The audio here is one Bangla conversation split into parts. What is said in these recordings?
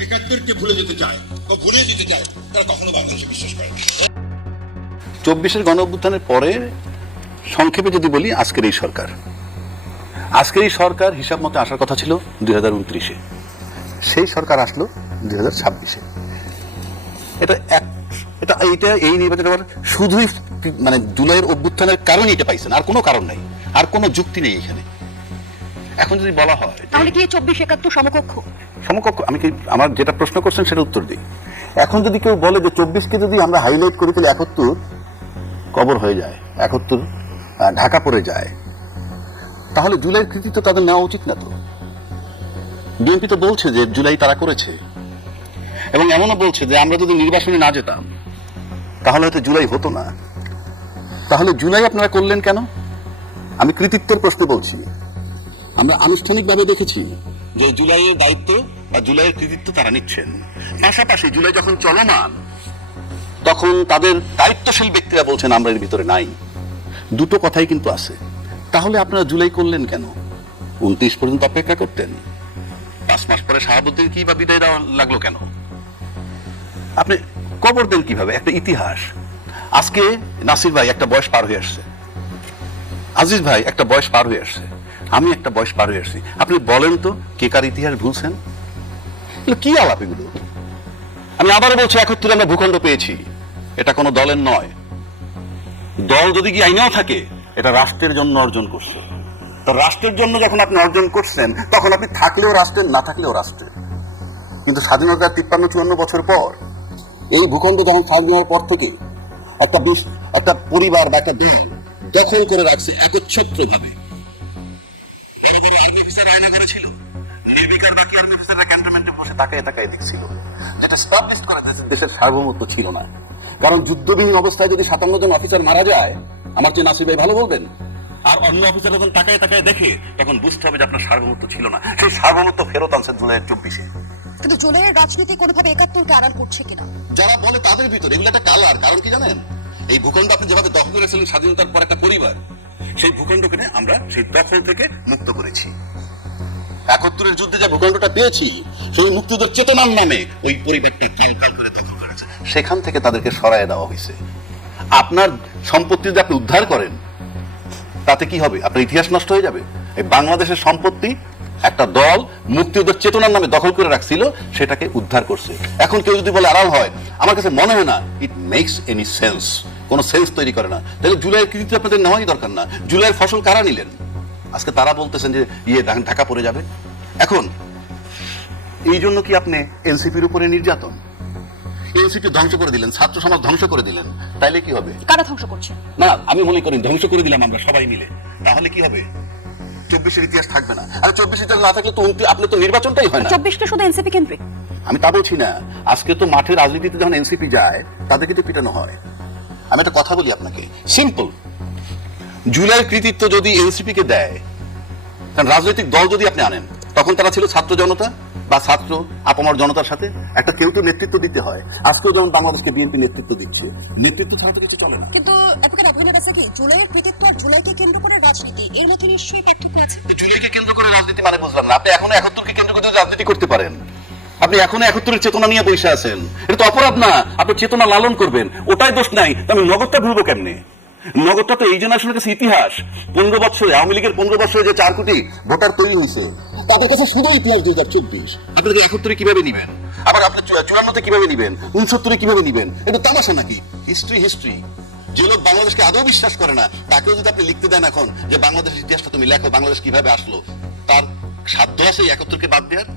71কে ভুলে যেতে চায় বা ভুলে যেতে চায়, তারা কখনো বাংলাদেশে বিশ্বাস করে না। 24-এর গণ অভ্যুত্থানের পরে সংক্ষেপে যদি বলি, আজকের এই সরকার হিসাব মতো আসার কথা ছিল 2029-এ, সেই সরকার আসলো 2026-এ। এটা এই নির্বাচন শুধুই মানে জুলাইয়ের অভ্যুত্থানের কারণে এটা পাইছেন, আর কোনো কারণ নাই, আর কোনো যুক্তি নেই এখানে। এখন যদি বলা হয় তাহলে কি 24-71 সমকক্ষ? আমি কি আমার যেটা প্রশ্ন করছেন সেটা উত্তর দিই। এখন যদি কেউ বলে যে 24-কে যদি আমরা হাইলাইট করি তাহলে 71 কবর হয়ে যায়, 71 ঢাকা পড়ে যায়, তাহলে জুলাইয়ের কৃতিত্ব তাদের নেওয়া উচিত না? তো বিএনপি তো বলছে যে জুলাই তারা করেছে, এবং এমনও বলছে যে আমরা যদি নির্বাচনে না যেতাম তাহলে হয়তো জুলাই হতো না। তাহলে জুলাই আপনারা করলেন কেন? আমি কৃতিত্বের প্রশ্নে বলছি। আমরা আনুষ্ঠানিকভাবে দেখেছি যে জুলাইয়ের দায়িত্ব বা জুলাইয়ের কৃতিত্ব তারা নিচ্ছেন, পাশাপাশি জুলাই যখন চলমান তখন তাদের দায়িত্বশীল ব্যক্তিরা বলছেন আমরা এর ভিতরে নাই। দুটো কথাই কিন্তু আছে। তাহলে আপনারা জুলাই করলেন কেন? 29 পর্যন্ত অপেক্ষা করতেন। 5 মাস পরে শাহাবুদ্দিন কি বা বিদায় দেওয়া লাগলো কেন? আপনি কবর দেন কিভাবে একটা ইতিহাস? আজকে নাসির ভাই একটা বয়স পার হয়ে আসছে, আজিজ ভাই একটা বয়স পার হয়ে আসছে, আমি একটা বয়স পার হয়ে আসছি। আপনি বলেন তো কে কার ইতিহাস ভুলছেন? কি আলাপ এগুলো? আমি আবারও বলছি, 71 আমরা ভূখণ্ড পেয়েছি, এটা কোনো দলের নয়। দল যদি কি আইনেও থাকে, এটা রাষ্ট্রের জন্য অর্জন করছে। তো রাষ্ট্রের জন্য যখন আপনি অর্জন করছেন, তখন আপনি থাকলেও রাষ্ট্রের, না থাকলেও রাষ্ট্রের। কিন্তু স্বাধীনতার 53-54 বছর পর এই ভূখণ্ড যখন স্বাধীন হওয়ার পর থেকে একটা পরিবার বা একটা দল দখল করে রাখছে একচ্ছত্র ভাবে। সদর আর্মি অফিসার আয়না করেছিল, নেভিকার বাকি আর্মি অফিসাররা ক্যান্টনমেন্টে বসে তাকায় দেখছিল, যেটা স্টাবলিশ করে দেশের সার্বভৌমত্ব ছিল না। কারণ যুদ্ধবিহীন অবস্থায় যদি 57 জন অফিসার মারা যায়, আমার চেয়ে নাসির ভাই ভালো বলবেন, আর অন্য অফিসার যখন তাকায় দেখে, তখন বুঝতে হবে যে আপনার সার্বভৌমত্ব ছিল না। সেই সার্বভৌমত্ব ফেরত আনছে জুলাইয়ের 24-এ। কিন্তু জুলাইয়ের রাজনীতি কোনোভাবে 71কে আড়াল করছে কিনা? যারা বলে তাদের ভিতরে এগুলো একটা কালার। কারণ কি জানেন? এই ভূখণ্ড আপনি যেভাবে দখল করেছিলেন স্বাধীনতার পর একটা পরিবার, সেই ভূখণ্ডকে আমরা সেই দখল থেকে মুক্ত করেছি। 71-এর যুদ্ধে যে ভূখণ্ডটা পেয়েছি, সেই মুক্তিযুদ্ধের চেতনার নামে ওই পরিবারটা কালকাল করে দখল করেছে, সেখান থেকে তাদেরকে সরায় দেওয়া হয়েছে। আপনার সম্পত্তি যদি আপনি উদ্ধার করেন, তাতে কি হবে? আপনার ইতিহাস নষ্ট হয়ে যাবে। এই বাংলাদেশের সম্পত্তি একটা দল মুক্তিযুদ্ধের চেতনার নামে দখল করে রাখছিল, সেটাকে উদ্ধার করছে। এখন কেউ যদি বলে আড়াল হয়, আমার কাছে মনে হয় না ইট মেক্স এনি সেন্স, কোনো সেন্স তৈরি করে না। তাহলে জুলাইয়ের কৃতিত্ব আপনাদের নেওয়াই দরকার না। জুলাইয়ের ফসল কারা নিলেন? আজকে তারা বলতেছেন যে ঢাকা পড়ে যাবে। এখন এই জন্য কি আপনি এনসিপির উপরে নির্যাতন? এনসিপি ধ্বংস করে দিলেন, ছাত্র সমাজ ধ্বংস করে দিলেন, তাইলে কি হবে? কারা ধ্বংস করছে? না, আমি মনে করি ধ্বংস করে দিলাম আমরা সবাই মিলে, তাহলে কি হবে? 24-এর ইতিহাস থাকবে না। আর 24 ইতিহাস না থাকলে তো আপনি তো নির্বাচনটাই হয় না। 24টা শুধু এনসিপি কেন্দ্রিক? আমি তা বলছি না। আজকে তো মাঠের রাজনীতিতে যখন এনসিপি যায়, তাদেরকে তো পিটানো হয়। আমি একটা কথা বলি আপনাকে, সিম্পল। জুলাইয়ের কৃতিত্ব যদি এনসিপি কে দেয়, কারণ রাজনৈতিক দল যদি আপনি আনেন, তখন তারা ছিল ছাত্র জনতা বা ছাত্র আপামর জনতার সাথে একটা কেউ তো নেতৃত্ব দিতে হয়। আজকেও যেমন বাংলাদেশকে বিএনপি নেতৃত্ব দিচ্ছে, নেতৃত্ব ছাড়া তো কিছু চলে না। কিন্তু অ্যাডভোকেট আবুল আছে কি জুলাইয়ের কৃতিত্ব আর জুলাইকে কেন্দ্র করে রাজনীতি, এর মধ্যে নিশ্চয়ই পার্থক্য আছে। জুলাইকে কেন্দ্র করে রাজনীতি মানে বুঝলাম না। আপনি এখনো 71-কে কেন্দ্র করে রাজনীতি করতে পারেন। আপনি এখনো 71-এর চেতনা নিয়ে বসে আছেন, এটা তো অপরাধ না। আপনি চেতনা লালন করবেন, ওটাই দোষ নাই। আমি নগদটা ভুলবো কেমনে? নগদটা তো এই জেনারেশনের কাছে ইতিহাস। 15 বছরে আওয়ামী লীগের 15 বছরে যে 4 কোটি ভোটার তৈরি হয়েছে, তাদের কাছে শুধু ইতিহাস 2024। আপনাদের 71-এ কিভাবে নিবেন? আবার আপনি 54-তে কিভাবে নিবেন? 69-এ কিভাবে নিবেন? এটা তামাশা নাকি? হিস্ট্রি। যে লোক বাংলাদেশকে আদৌ বিশ্বাস করে না, তাকেও যদি আপনি লিখতে দেন এখন যে বাংলাদেশের ইতিহাসটা তুমি লেখো, বাংলাদেশ কিভাবে আসলো, তার সাধ্য আছে 71-কে বাদ দেওয়ার?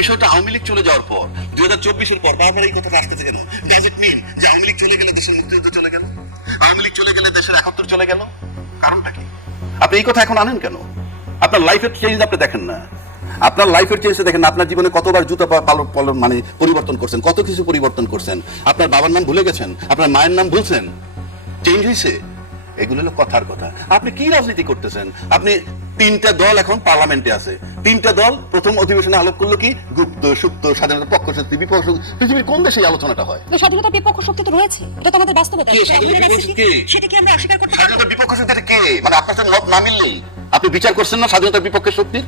বিষয়টা আওয়ামী লীগ চলে যাওয়ার পর, 2024-এর পর বারবার এই কথাটা আসতেছে কেন? ডাজ ইট মিন যে আওয়ামী লীগ চলে গেলে দেশের মুক্তিযুদ্ধ চলে গেল? আওয়ামী লীগ চলে গেলে দেশের 71 চলে গেল? কারণটা কি? আপনি এই কথা এখন আনেন কেন? আপনার লাইফের চেঞ্জ আপনি দেখেন না। আপনার লাইফের চেঞ্জ দেখেন না। আপনার জীবনে কতবার জুতা মানে পরিবর্তন করছেন, কত কিছু পরিবর্তন করছেন। আপনার বাবার নাম ভুলে গেছেন, আপনার মায়ের নাম ভুলছেন, চেঞ্জ হয়েছে। এগুলো হলো কথার কথা। আপনি কি রাজনীতি করতেছেন? আপনি 3টা দল এখন পার্লামেন্টে আছে। 3টা দল প্রথম অধিবেশনে আলোক করলো কি? গুপ্ত সুপ্ত, স্বাধীনতা পক্ষ শক্তি, বিপক্ষ শক্তি। পৃথিবীর কোন দেশে এই আলোচনাটা হয়? স্বাধীনতার বিপক্ষ শক্তি তো রয়েছে, এটা তো আমাদের বাস্তবতা। সেটা কি আমরা অস্বীকার করতে পারবো? স্বাধীনতার বিপক্ষ শক্তিটা কে? মানে আপনার সাথে মত না মিললেই আপনি বিচার করছেন না স্বাধীনতার বিপক্ষের শক্তির?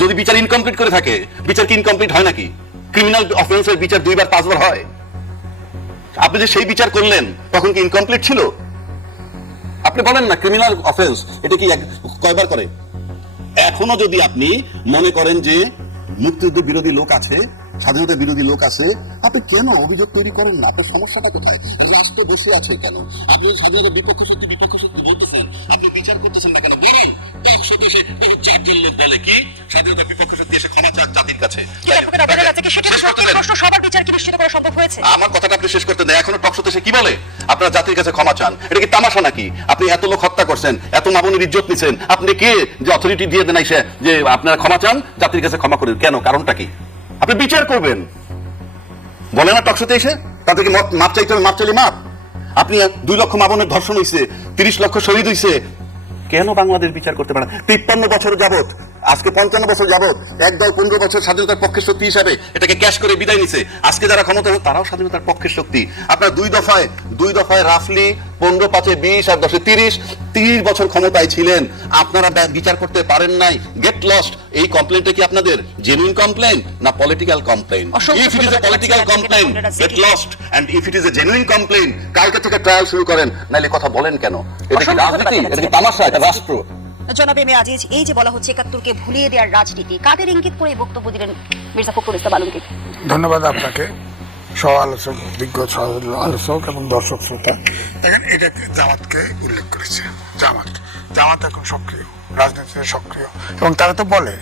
যদি বিচার ইনকমপ্লিট করে থাকে, বিচার কি ইনকমপ্লিট হয় নাকি? ক্রিমিনাল অফেন্সের বিচার 2 বার 5 বার হয়। আপনি যে সেই বিচার করলেন তখন কি ইনকমপ্লিট ছিল? আপনি বলেন না ক্রিমিনাল অফেন্স এটা কি কয়বার করে? এখনো যদি আপনি মনে করেন যে মুক্তিযুদ্ধ বিরোধী লোক আছে, স্বাধীনতা বিরোধী লোক আছে, আপনি কেন অভিযোগ তৈরি করেন না? আপনার সমস্যাটা কোথায়? রাষ্ট্রে বসে আছে কেন? আপনি স্বাধীনতার বিপক্ষ শক্তি বলতেছেন, আপনি বিচার করতেছেন না কেন? বরং টক শোতে এসে চারজন লোক বলে কি স্বাধীনতার বিপক্ষ শক্তি এসে ক্ষমা চাক জাতির কাছে। সবার বিচার কি নিশ্চিত করা সম্ভব হয়েছে? আমার কথাটা আপনি শেষ করতে দেন। এখনো টক শোতে এসে কি বলে আপনারা জাতির কাছে ক্ষমা চান? এটা কি তামাশা নাকি? আপনি এত লোক হত্যা করছেন, এত মামুনের ইজ্জত নিছেন, আপনি কে যে অথরিটি দিয়ে দেন এসে যে আপনারা ক্ষমা চান, জাতির কাছে ক্ষমা করেন? কেন? কারণটা কি? আপনি বিচার করবেন, বলে না টকশোতে এসে তাদেরকে মাপ চাইতে হবে, মাপ চাইলে মাপ। আপনি 2 লক্ষ মামুনের ধর্ষণ হয়েছে, 30 লক্ষ শহীদ হয়েছে, কেন বাংলাদেশ বিচার করতে পারে? 53 বছর যাবত, আজকে 55 বছর যাবত একদল 15 বছর স্বাধীনতার পক্ষের শক্তি হিসাবে এটাকে ক্যাশ করে বিদায় নিছে। আজকে যারা ক্ষমতা তারাও স্বাধীনতার পক্ষের শক্তি। আপনার 2 দফায় রাফলি 15 5 20 আর 10 30 বছর ক্ষমতায় ছিলেন, আপনারা বিচার করতে পারেন নাই। Get lost. এই কমপ্লেইনটা কি আপনাদের জেনুইন কমপ্লেইন না political complaint? If it is a political complaint, get lost, and if it is a genuine complaint, কালকে থেকে ট্রায়াল শুরু করেন, নাইলে কথা বলেন কেন? এটা কি রাজনীতি? এটা কি তামাশা? এটা রাষ্ট্র। জনাব এম এ আজিজ, এই যে বলা হচ্ছে 71কে ভুলিয়ে দেওয়ার রাজনীতি, কাদের ইঙ্গিত করে এই বক্তব্য দিলেন মির্জা ফখরুল ইসলাম আলমগীর? ধন্যবাদ আপনাকে, সহ আলোচক, বিজ্ঞ সহ আলোচক এবং দর্শক শ্রোতা। দেখেন, এটা জামাতকে উল্লেখ করেছে। জামাত এখন সক্রিয়, রাজনীতিতে সক্রিয়, এবং তারা তো বলে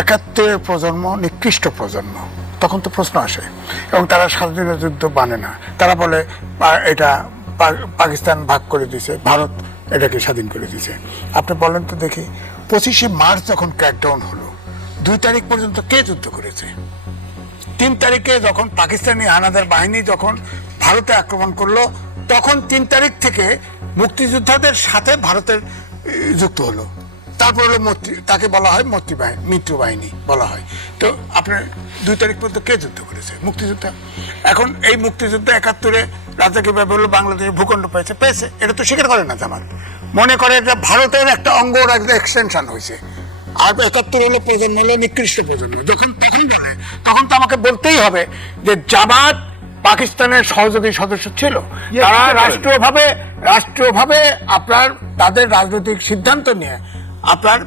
71-এর প্রজন্ম নিকৃষ্ট প্রজন্ম। তখন তো প্রশ্ন আসে, এবং তারা স্বাধীনতা যুদ্ধ মানে না। তারা বলে এটা পাকিস্তান ভাগ করে দিয়েছে, ভারত এটাকে স্বাধীন করে দিয়েছে। আপনি বলেন তো দেখি, 25শে মার্চ যখন ক্র্যাকডাউন হলো, 2 তারিখ পর্যন্ত কে যুদ্ধ করেছে? 3 তারিখে যখন পাকিস্তানি হানাদার বাহিনী যখন ভারতে আক্রমণ করলো, তখন 3 তারিখ থেকে মুক্তিযোদ্ধাদের সাথে ভারতের যুক্ত হলো। তারপর হলো তাকে বলা হয় মিত্র বাহিনী বলা হয়। তো আপনার 2 তারিখ পর্যন্ত কে যুদ্ধ করেছে? মুক্তিযোদ্ধা। এখন এই মুক্তিযুদ্ধে 71-এ রাজাকে ব্যাপার হলো বাংলাদেশের ভূখণ্ড পেয়েছে, এটা তো স্বীকার করে না জামাত। মনে করে যে ভারতের একটা অঙ্গ একটা এক্সটেনশন হয়েছে। আর 71 হলো প্রজন্ম, হলো নিকৃষ্ট প্রজন্ম। তখন বলে, তখন তো আমাকে বলতেই হবে যে জামাত পাকিস্তানের সহযোগী সদস্য ছিল। তারা রাষ্ট্রীয়ভাবে আপনার তাদের রাজনৈতিক সিদ্ধান্ত নিয়ে আপনার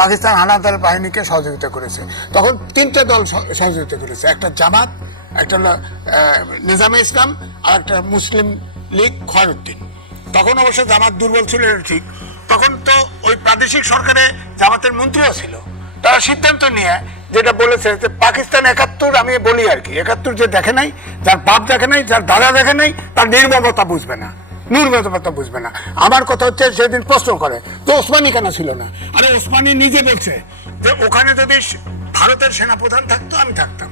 পাকিস্তান হানাদার বাহিনীকে সহযোগিতা করেছে। তখন 3টে দল সহযোগিতা করেছে, একটা জামাত, একটা হলো নিজামে ইসলাম, আর একটা মুসলিম লীগ খয়রুদ্দিন। তখন অবশ্য জামাত দুর্বল ছিল, ঠিক। তখন তো ওই প্রাদেশিক সরকারে জামাতের মন্ত্রীও ছিল। তারা সিদ্ধান্ত নিয়ে যেটা বলেছে যে পাকিস্তান 71, আমি বলি আর কি, 71 যে দেখে নাই, যার বাপ দেখে নাই, যার দাদা দেখে নাই, তার নির্মমতা বুঝবে না, বুঝবে না। আমার কথা হচ্ছে, সেদিন প্রশ্ন করে তো ওসমানী কেন ছিল না? আরে ওসমানী নিজে বলছে যে ওখানে যদি ভারতের সেনাপ্রধান থাকতো আমি থাকতাম।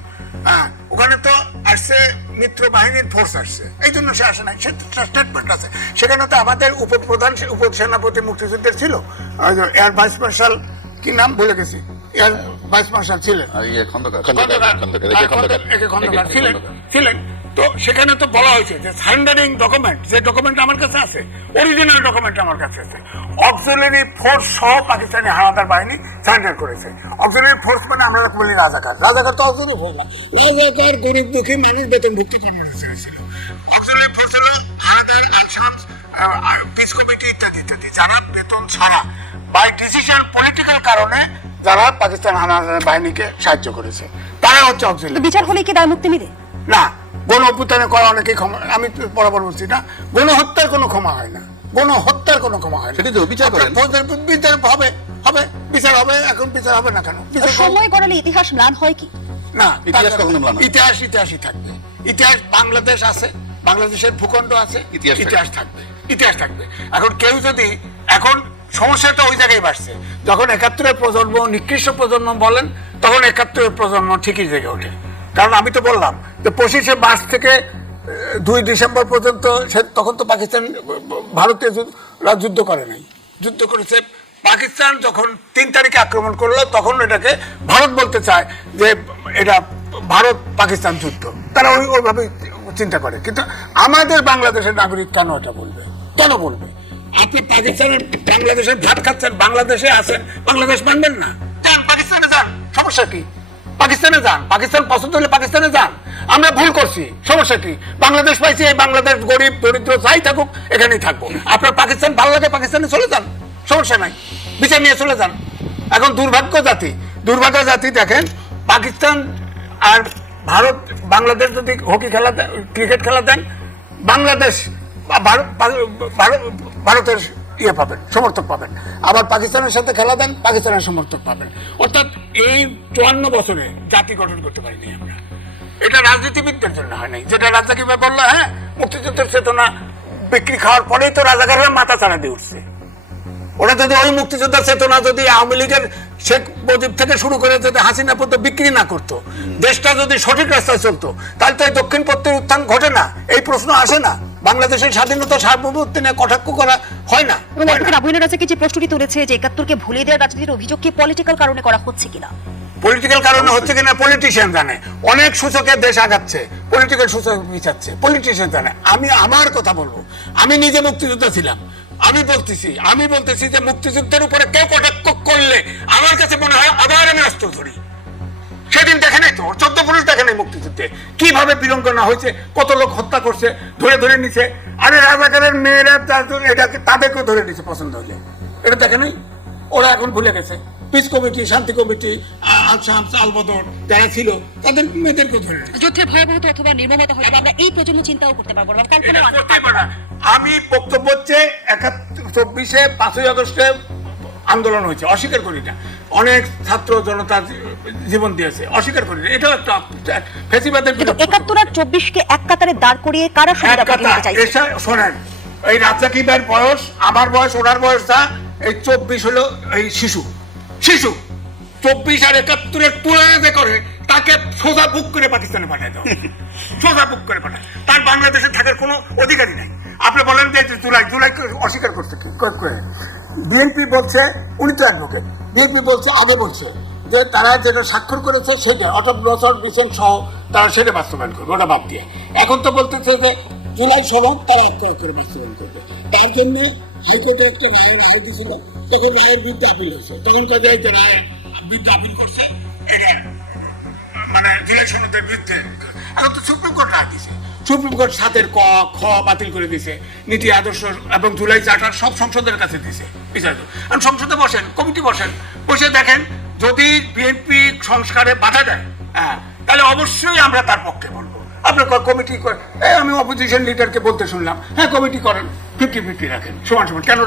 ওখানে তো আসছে মিত্র বাহিনীর ফোর্স আসছে, এই জন্য সে আসে নাই, সে স্টেটমেন্ট আছে। সেখানে তো আমাদের উপসেনাপতি মুক্তিযুদ্ধের ছিল, এয়ার ভাইস মার্শাল, কি নাম ভুলে গেছি, এয়ার ভাইস মার্শাল ছিলেন, ছিলেন। তো সেখানে তো বলা হয়েছে যে সারেন্ডারিং ডকুমেন্ট, যে ডকুমেন্ট আমার কাছে আছে, অরিজিনাল ডকুমেন্ট আমার কাছে আছে, অক্সিলারি ফোর্স সহ পাকিস্তানি হানাদার বাহিনী সারেন্ডার করেছে। অক্সিলারি ফোর্স মানে আমরা বলি রাজাকার তো অক্সিলারি ফোর্স না, রাজাকার গরিব দুঃখী মানুষ বেতনভুক্তি কর্মসূচি ছিল। অক্সিলারি ফোর্স হলো হানাদার, আনসার, পিস কমিটি ইত্যাদি, যারা বেতন ছাড়া বাই ডিসিশন, পলিটিক্যাল কারণে যারা পাকিস্তান হানাদার বাহিনীকে সাহায্য করেছে, তারা হচ্ছে অক্সিলারি। বিচার হলে কি দায় মুক্তি মিলে না? গণ অভ্যুত্থানে করা অনেকেই ক্ষমা, আমি বরাবর বলছি না, গণহত্যার কোনো ক্ষমা হয় না, গণহত্যার কোনো ক্ষমা হয় না। সেটা তো বিচার করেন, বিচার হবে, বিচার হবে। এখন বিচার হবে না কেন? সময় গড়ালে ইতিহাস ম্লান হয় কি না? ইতিহাস কখনো ম্লান হয় না। ইতিহাসই থাকবে। ইতিহাস, বাংলাদেশ আছে, বাংলাদেশের ভূখণ্ড আছে, ইতিহাস থাকবে। এখন কেউ যদি, এখন সমস্যাটা ওই জায়গায় বাড়ছে, যখন 71-এর প্রজন্ম নিকৃষ্ট প্রজন্ম বলেন, তখন 71-এর প্রজন্ম ঠিকই জেগে ওঠে। কারণ আমি তো বললাম যে 25শে মার্চ থেকে 2 ডিসেম্বর পর্যন্ত তখন তো পাকিস্তান ভারতীয় যুদ্ধ করে নাই, যুদ্ধ করেছে পাকিস্তান। যখন 3 তারিখে আক্রমণ করলো, তখন এটাকে ভারত বলতে চায় যে এটা ভারত পাকিস্তান যুদ্ধ, তারা ওইভাবে চিন্তা করে। কিন্তু আমাদের বাংলাদেশের নাগরিক কেন এটা বলবে? আপনি পাকিস্তানের বাংলাদেশের ভাত খাচ্ছেন, বাংলাদেশে আছেন, বাংলাদেশ মানবেন না? যান পাকিস্তানে যান, সমস্যা কি? পাকিস্তানে যান, পাকিস্তান পছন্দ হলে পাকিস্তানে যান। আমরা ভুল করছি, সমস্যা কি? বাংলাদেশ পাইছি, এই বাংলাদেশ গরিব দরিদ্র যাই থাকুক এখানেই থাকবো। আপনার পাকিস্তান ভালো লাগে, পাকিস্তানে চলে যান, সমস্যা নাই, বিচার নিয়ে চলে যান। এখন দুর্ভাগ্য জাতি দেখেন, পাকিস্তান আর ভারত বাংলাদেশ যদি হকি খেলা ক্রিকেট খেলা দেন, বাংলাদেশ ভারতের ইয়ে পাবেন, সমর্থক পাবেন। আবার পাকিস্তানের সাথে খেলা দেন, পাকিস্তানের সমর্থক পাবেন। অর্থাৎ এই 54 বছরে জাতি গঠন করতে পারিনি আমরা। এটা রাজনীতিবিদদের জন্য হয় নাই, যেটা রাজাকি ভাই বললো। হ্যাঁ, মুক্তিযুদ্ধের চেতনা বিক্রি খাওয়ার পরেই তো রাজাকাররা মাথা চাড়া দিয়ে উঠছে। ওরা যদি ওই মুক্তিযোদ্ধার চেতনা যদি আওয়ামী লীগের শেখ মুজিব থেকে শুরু করে যদি হাসিনা পর্যন্ত বিক্রি না করতো, দেশটা যদি সঠিক রাস্তায় চলতো, তাহলে তো এই দক্ষিণ পথের উত্থান ঘটে না, এই প্রশ্ন আসে না, বাংলাদেশের স্বাধীনতা সার্বভৌমত্ব নিয়ে কটাক্ষ করা হয় না। আবুল রাজাকে যে প্রশ্নটি তুলেছে যে 71কে ভুলে দেওয়ার রাজনীতির অভিযোগ কি পলিটিক্যাল কারণে করা হচ্ছে কিনা, পলিটিক্যাল কারণে হচ্ছে কিনা পলিটিশিয়ান জানে। অনেক সূচকের দেশ আগাচ্ছে, পলিটিক্যাল সূচক পিছাচ্ছে, পলিটিশিয়ান জানে। আমি আমার কথা বলবো, আমি নিজে মুক্তিযোদ্ধা ছিলাম, আমি বলতেছি যে মুক্তিযুদ্ধের উপরে কেউ কটাক্ষ করলে আমার কাছে মনে হয় আবার আমি অস্ত্র ধরি। সেদিন দেখে নাই তো, 14 পুরুষ দেখে নাই মুক্তিযুদ্ধে কিভাবে বিড়ম্বনা হয়েছে, কত লোক হত্যা করছে, ধরে নিছে। আরে রাজাকারের মেয়েরা তাদেরকেও ধরে নিছে পছন্দ হলে, এটা দেখে নাই? ওরা এখন ভুলে গেছে। পিস কমিটি, শান্তি কমিটি, আলবদর যারা ছিল তাদের মেয়েদেরকে ধরে নিছে। যুদ্ধের ভয়াবহতা অথবা নির্মমতা হলে আমরা এই প্রজন্ম চিন্তাও করতে পারবো না। আমি বক্তব্য হচ্ছে 24-এ 5ই আগস্টে আন্দোলন হয়েছে, অস্বীকার করি না। অনেক ছাত্র জনতা জীবন দিয়েছে, অস্বীকার করি না। এটাও একটা ফেসিবাদের। 71 আর 24কে এক কাতারে দাঁড় করিয়ে কারা সুবিধা পেতে চাইছে? শোনেন, এই রাজ্জাকি ভাইয়ের বয়স, আমার বয়স, ওনার বয়স যা, এই 24 হলো এই শিশু 24 আর 71-এর তুলনা যে করে তাকে সোজা বুক করে পাকিস্তানে পাঠায় দাও, সোজা বুক করে পাঠায়। তার বাংলাদেশে থাকার কোনো অধিকারই নাই। আপনি বলেন যে জুলাই অস্বীকার করছে কি করে? বিএনপি বলছে, উনি তো অ্যাডভোকেট, বিএনপি বলছে, আগে বলছে যে তারা যেটা স্বাক্ষর করেছে সেটা অর্থাৎ বছর বিশন সহ তারা সেটা বাস্তবায়ন করবে, ওটা বাদ দিয়ে। এখন তো বলতেছে যে জুলাই সনদ তারা করে বাস্তবায়ন করবে। তার জন্য হাইকোর্টে একটা রায় দিয়েছিল, তখন রায়ের বিরুদ্ধে আপিল হয়েছে, তখন কাজে রায়ের বিরুদ্ধে আপিল করছে, মানে জুলাই সনদের বিরুদ্ধে। এখন তো সুপ্রিম কোর্ট রায় দিয়েছে, সুপ্রিম কোর্ট 7-এর ক খ বাতিল করে দিয়েছে, নীতি আদর্শ এবং জুলাই চার্টার সব সংসদের কাছে দিয়েছে বিচার্য। কারণ সংসদে বসেন, কমিটি বসে দেখেন, যদি বিএনপি সংস্কারে বাধা দেয়, হ্যাঁ, তাহলে অবশ্যই আমরা তার পক্ষে বলবো। আপনার কমিটি আমি অপোজিশন লিডারকে বলতে শুনলাম, হ্যাঁ কমিটি করেন, 50-50 রাখেন, সমান। কেন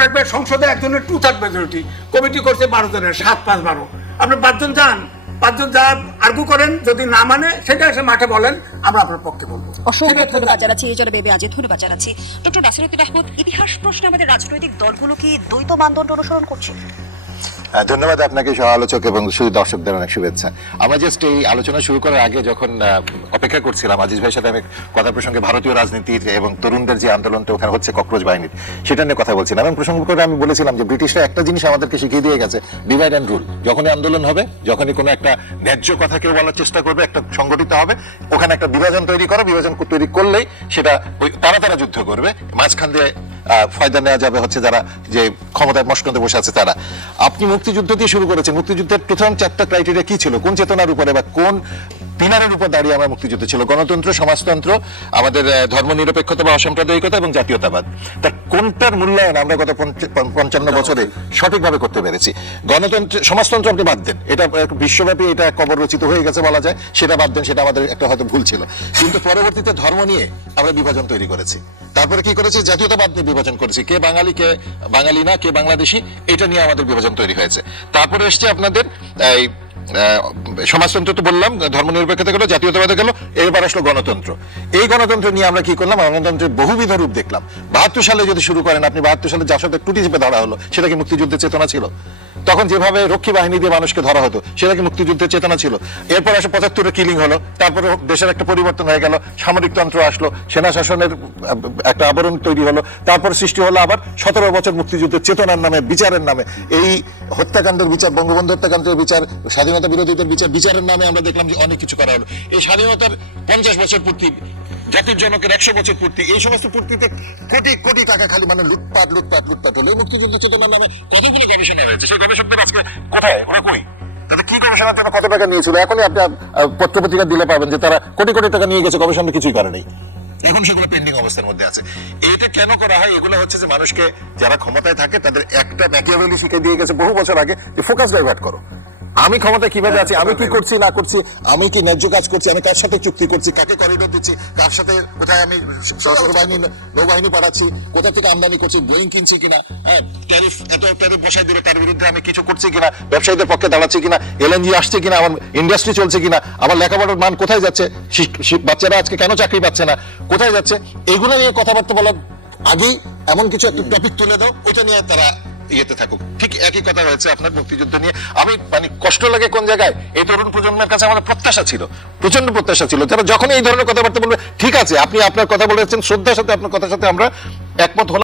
রাখবে? সংসদে একজনের 2/3 মেজরিটি, কমিটি করছে 12 জনের, 7-5-12। আপনি 5 জন যান, 5 জন যা আর্গু করেন, যদি না মানে সেটা এসে মাঠে বলেন, আমরা আপনার পক্ষে বলবো। অসংখ্য ধন্যবাদ জানাচ্ছি, এই জন্য বেবি আজকে ধন্যবাদ জানাচ্ছি। ডক্টর নাসিরউদ্দিন আহমদ, ইতিহাস প্রশ্নে আমাদের রাজনৈতিক দলগুলো কি দ্বৈত মানদণ্ড অনুসরণ করছে? ধন্যবাদ আপনাকে, সহ আলোচক এবং শুধু দর্শকদের অনেক শুভেচ্ছা। আমরা জাস্ট এই আলোচনা শুরু করার আগে যখন অপেক্ষা করছিলাম আজিজ ভাইয়ের সাথে আমি কথা প্রসঙ্গে ভারতীয় রাজনীতির এবং তরুণদের যে আন্দোলনটা ওখানে হচ্ছে ককরোচ বাহিনীর, সেটা নিয়ে কথা বলছিলাম এবং প্রসঙ্গ করে আমি বলেছিলাম যে ব্রিটিশরা একটা জিনিস আমাদেরকে শিখিয়ে দিয়ে গেছে, ডিভাইড অ্যান্ড রুল। যখনই আন্দোলন হবে, যখনই কোনো একটা ন্যায্য কথা কেউ বলার চেষ্টা করবে, একটা সংগঠিত হবে, ওখানে একটা বিভাজন তৈরি করো, বিভাজন তৈরি করলেই সেটা ওই তারা যুদ্ধ করবে, মাঝখান দিয়ে ফায়দা নেওয়া যাবে হচ্ছে যারা যে ক্ষমতায় মসনদে বসে আছে তারা। আপনি মুক্তিযুদ্ধ দিয়ে শুরু করেছেন, মুক্তিযুদ্ধের প্রথম 4টা ক্রাইটেরিয়া কি ছিল? কোন চেতনার উপরে বা কোন পিলারের উপর দাঁড়িয়ে আমার মুক্তিযুদ্ধ ছিল? গণতন্ত্র, সমাজতন্ত্র, আমাদের ধর্মনিরপেক্ষতা বা অসাম্প্রদায়িকতা এবং জাতীয়তাবাদ। তার কোনটার মূল্যায়ন আমরা গত 55 বছরে সঠিকভাবে করতে পেরেছি? গণতন্ত্র, সমাজতন্ত্র আপনি বাদ দেন, এটা বিশ্বব্যাপী এটা কবর রচিত হয়ে গেছে বলা যায়, সেটা বাদ দেন, সেটা আমাদের একটা হয়তো ভুল ছিল। কিন্তু পরবর্তীতে ধর্ম নিয়ে আমরা বিভাজন তৈরি করেছি। তারপরে কি করেছি? জাতীয়তাবাদ নিয়ে বিভাজন করেছি, কে বাঙালি কে বাঙালি না, কে বাংলাদেশি, এটা নিয়ে আমাদের বিভাজন তৈরি হয়েছে। তারপরে এসছে আপনাদের এই সমাজতন্ত্র তো বললাম, ধর্মনিরপেক্ষতা গেল, জাতীয়তাবাদে গেল, এবার আসলো গণতন্ত্র। এই গণতন্ত্র নিয়ে আমরা কি করলাম? গণতন্ত্রের বহুবিধ রূপ দেখলাম। 72 সালে যদি শুরু করেন আপনি, 72 সালে যার সাথে টুটি চেপে ধরা হলো, সেটা কি মুক্তিযুদ্ধের চেতনা ছিল? তখন যেভাবে রক্ষী বাহিনী দিয়ে মানুষকে ধরা হতো, সেটা কি মুক্তিযুদ্ধের চেতনা ছিল? এরপর আসে 75-এ কিলিং হলো, তারপরে দেশের একটা পরিবর্তন হয়ে গেল, সামরিকতন্ত্র আসলো, সেনা শাসনের একটা আবরণ তৈরি হলো, তারপর সৃষ্টি হলো আবার 17 বছর মুক্তিযুদ্ধের চেতনার নামে, বিচারের নামে, এই হত্যাকাণ্ডের বিচার, বঙ্গবন্ধু হত্যাকাণ্ডের বিচার, স্বাধীনতা বিরোধীদের বিচারের নামে আমরা দেখলাম যে অনেক কিছু করা হলো। এই স্বাধীনতার 50 বছর পূর্তি, জাতির জনকের 100 বছর পূর্তি, এই সমস্ত পূর্তিতে কোটি কোটি টাকা খালি মানে লুটপাট হলো। মুক্তিযুদ্ধ চেতনার নামে কতগুলো গবেষণা হয়েছে, সেই গবেষকদের আজকে কোথায়? ওরা কই? তাতে কি গবেষণা তারা কত টাকা নিয়েছিল? এখনই আপনি পত্রপত্রিকা দিলে পাবেন যে তারা কোটি কোটি টাকা নিয়ে গেছে, গবেষণা কিছুই করে নেই, এখন সেগুলো পেন্ডিং অবস্থার মধ্যে আছে। এটা কেন করা হয়? এগুলো হচ্ছে যে মানুষকে, যারা ক্ষমতায় থাকে তাদের একটা ম্যাকিয়াভেলি শিখে দিয়ে গেছে বহু বছর আগে যে ফোকাস ডাইভার্ট করো। আমি ক্ষমতায় কিভাবে আছি, আমি কি করছি না করছি, আমি কি ন্যায্য কাজ করছি, আমি কার সাথে চুক্তি করছি, কাকে করিডোর দিচ্ছি, কার সাথে কোথায় আমি সশস্ত্র বাহিনী নৌবাহিনী পাঠাচ্ছি, কোথা থেকে আমদানি করছি, বোয়িং কিনছি কিনা, হ্যাঁ ট্যারিফ এত ট্যারিফ বসাই দিল তার বিরুদ্ধে আমি কিছু করছি কিনা, ব্যবসায়ীদের পক্ষে দাঁড়াচ্ছি কিনা, এলএনজি আসছে কিনা, আমার ইন্ডাস্ট্রি চলছে কিনা, আমার লেখাপড়ার মান কোথায় যাচ্ছে, বাচ্চারা আজকে কেন চাকরি পাচ্ছে না, কোথায় যাচ্ছে, এগুলো নিয়ে কথাবার্তা বলার আগেই এমন কিছু একটা টপিক তুলে দাও, ওইটা নিয়ে তারা ইয়েতে থাকুক। ঠিক একই কথা হয়েছে আপনার মুক্তিযুদ্ধ নিয়ে। আমি মানে কষ্ট লাগে কোন জায়গায়, এই তরুণ প্রজন্মের কাছে আমাদের প্রত্যাশা ছিল, প্রচন্ড প্রত্যাশা ছিল, যারা যখন এই ধরনের কথাবার্তা বলবে ঠিক আছে আপনি আপনার কথা বলেছেন, শ্রদ্ধার সাথে আপনার কথার সাথে আমরা একমত হলাম।